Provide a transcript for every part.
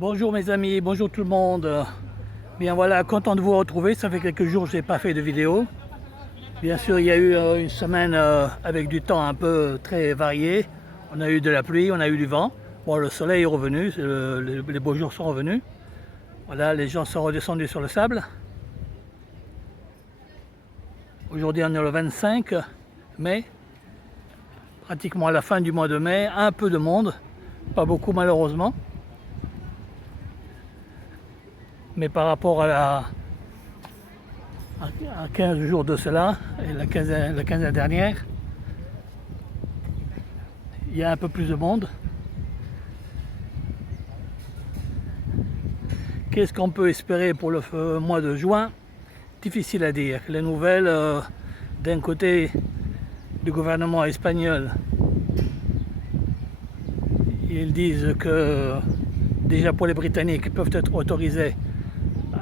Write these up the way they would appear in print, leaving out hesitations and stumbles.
Bonjour mes amis, bonjour tout le monde. Bien voilà, content de vous retrouver. Ça fait quelques jours que je n'ai pas fait de vidéo. Bien sûr, il y a eu une semaine avec du temps un peu très varié. On a eu de la pluie, on a eu du vent. Bon, le soleil est revenu, les beaux jours sont revenus. Voilà, les gens sont redescendus sur le sable. Aujourd'hui, on est le 25 mai. Pratiquement à la fin du mois de mai. Un peu de monde, pas beaucoup malheureusement. Mais par rapport à 15 jours de cela, et la quinzaine dernière, il y a un peu plus de monde. Qu'est-ce qu'on peut espérer pour le mois de juin? Difficile à dire. Les nouvelles d'un côté du gouvernement espagnol, ils disent que déjà pour les Britanniques peuvent être autorisés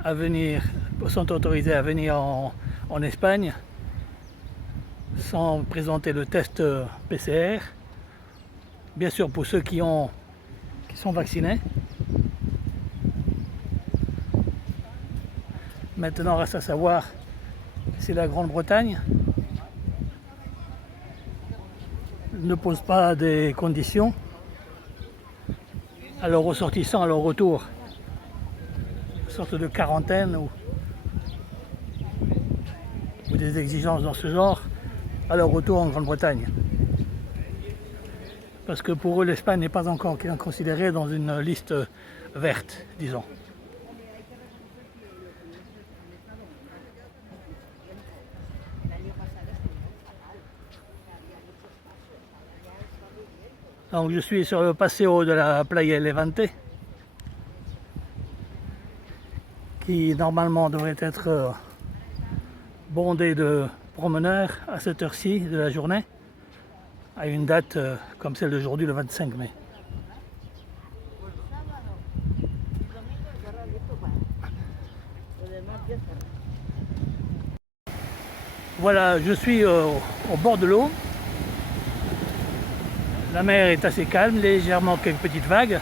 à venir, sont autorisés à venir en Espagne sans présenter le test PCR. Bien sûr pour ceux qui sont vaccinés. Maintenant reste à savoir si la Grande-Bretagne ne pose pas des conditions à leurs ressortissants à leur retour, une sorte de quarantaine ou des exigences dans ce genre à leur retour en Grande-Bretagne. Parce que pour eux, l'Espagne n'est pas encore considérée dans une liste verte, disons. Donc je suis sur le paseo de la Playa Levante, qui normalement devrait être bondé de promeneurs à cette heure-ci de la journée, à une date comme celle d'aujourd'hui, le 25 mai. Voilà, je suis au bord de l'eau. La mer est assez calme, légèrement quelques petites vagues.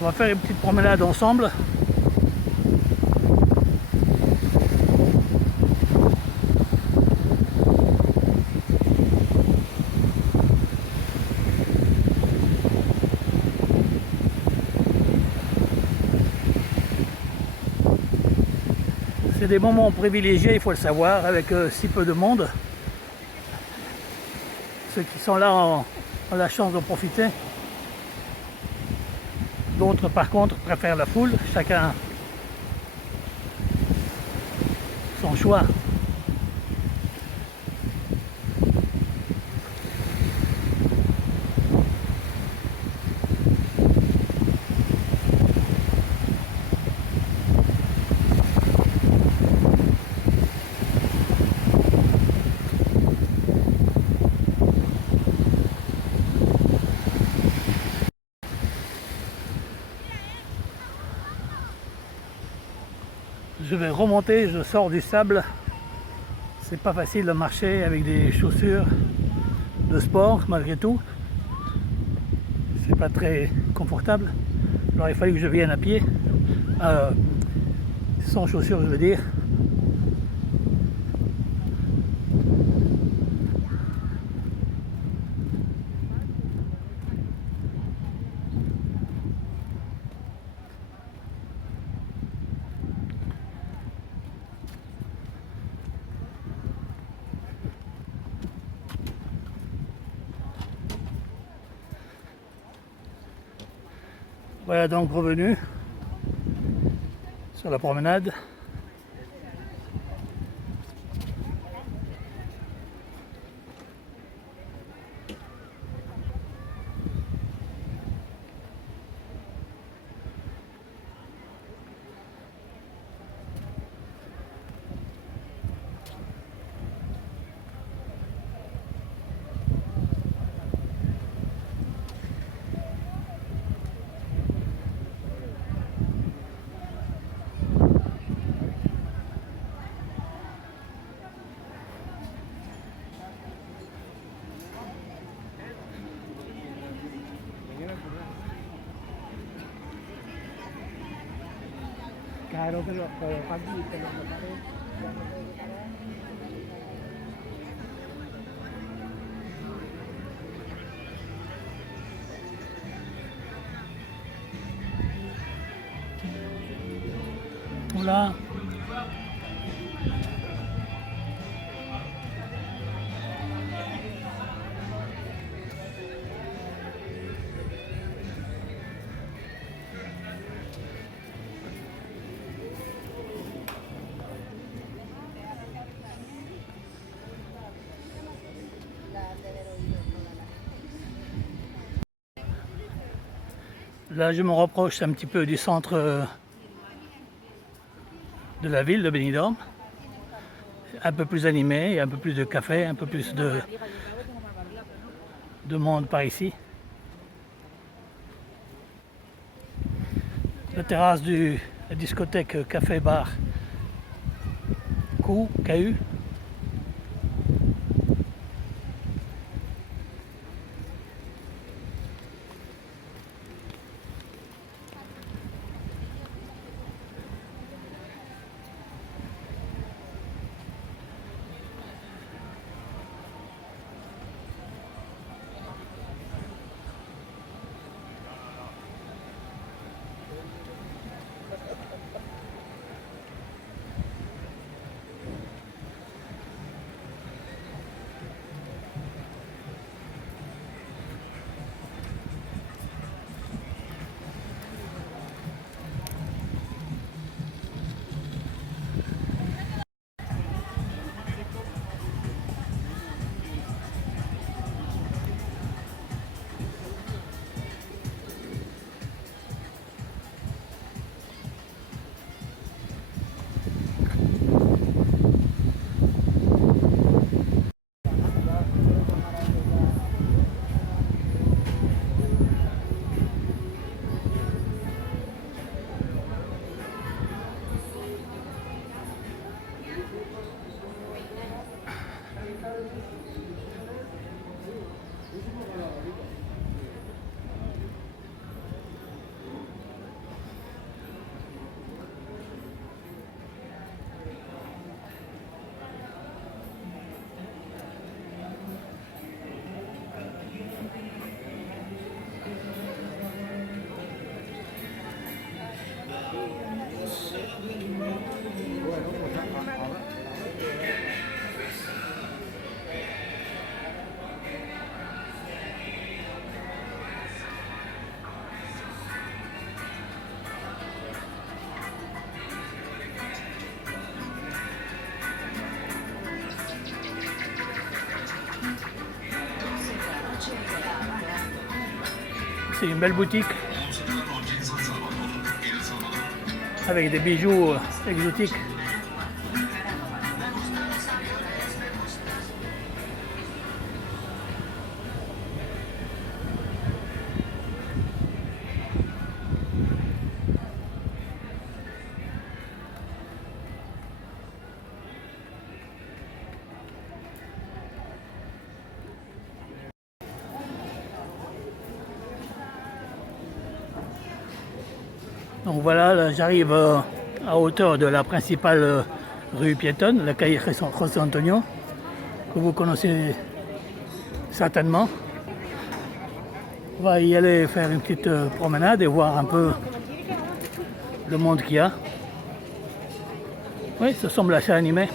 On va faire une petite promenade ensemble. C'est des moments privilégiés, il faut le savoir, avec si peu de monde. Ceux qui sont là ont la chance d'en profiter. D'autres, par contre, préfèrent la foule. Chacun son choix. Je vais remonter, je sors du sable. C'est pas facile de marcher avec des chaussures de sport malgré tout. C'est pas très confortable. Alors il fallait que je vienne à pied, sans chaussures je veux dire. Voilà donc revenu sur la promenade. Voilà. Là, je me rapproche un petit peu du centre de la ville de Benidorm. Un peu plus animé, un peu plus de café, un peu plus de monde par ici. La terrasse de la discothèque Café Bar KU. C'est une belle boutique avec des bijoux exotiques. Donc voilà, là, j'arrive à hauteur de la principale rue piétonne, la calle José Antonio, que vous connaissez certainement. On va y aller faire une petite promenade et voir un peu le monde qu'il y a. Oui, ça semble assez animé.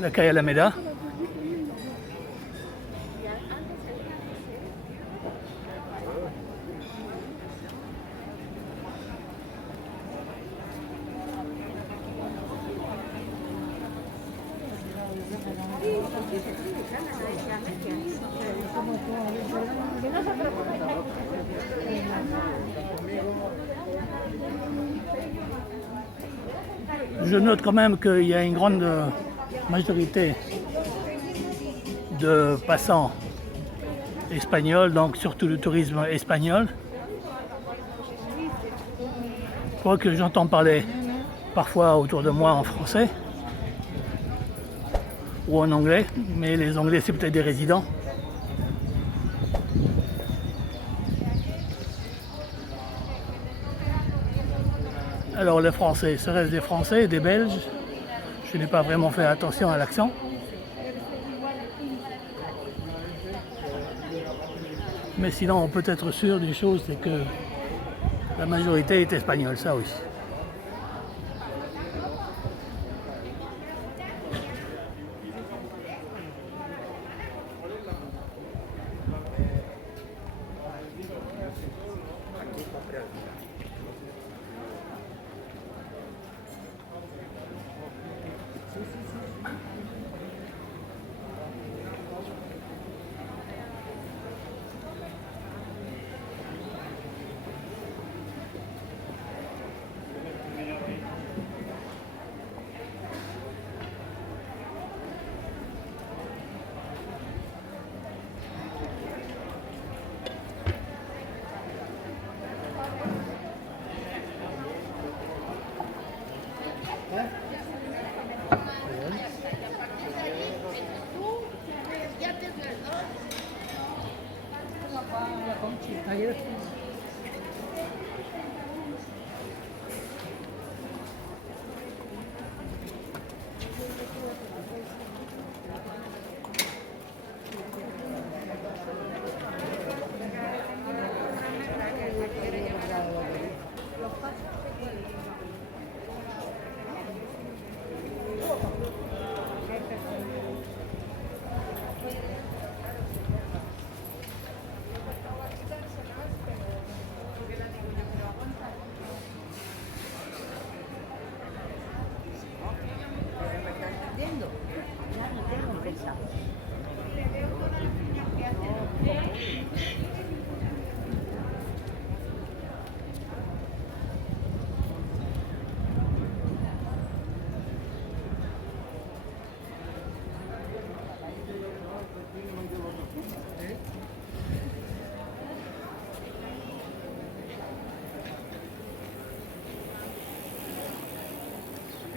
La calle Alameda. Je note quand même qu'il y a une grande majorité de passants espagnols, donc surtout le tourisme espagnol. Quoique j'entends parler parfois autour de moi en français, ou en anglais, mais les Anglais c'est peut-être des résidents. Alors les Français, serait-ce des Français, des Belges? Je n'ai pas vraiment fait attention à l'accent. Mais sinon on peut être sûr d'une chose, c'est que la majorité est espagnole, ça oui.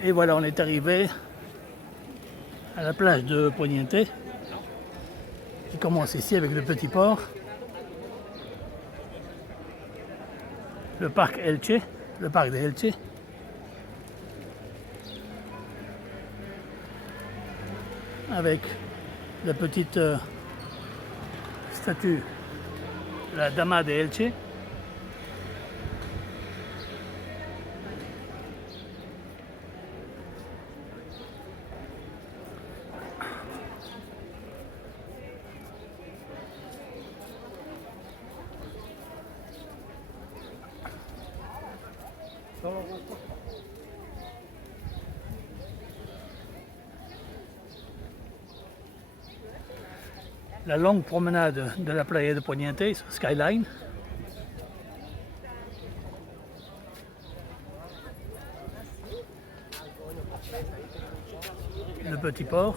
Et voilà, on est arrivé à la plage de Poniente, qui commence ici avec le petit port, le parc Elche, le parc de Elche, avec la petite statue, la Dama de Elche. La longue promenade de la playa de Poniente sur Skyline. Le petit port.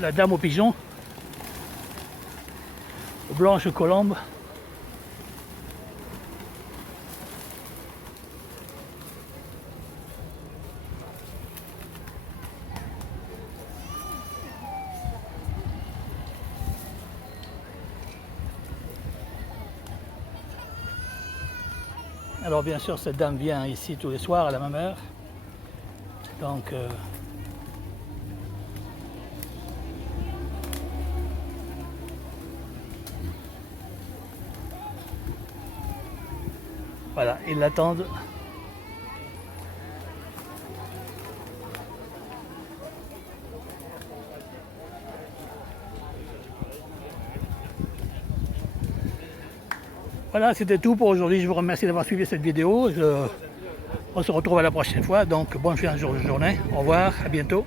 La Dame aux pigeons, aux blanches colombes. Alors bien sûr cette dame vient ici tous les soirs à la même heure. Donc voilà, ils l'attendent. Voilà, c'était tout pour aujourd'hui. Je vous remercie d'avoir suivi cette vidéo. On se retrouve à la prochaine fois. Donc, bonne fin de journée. Au revoir, à bientôt.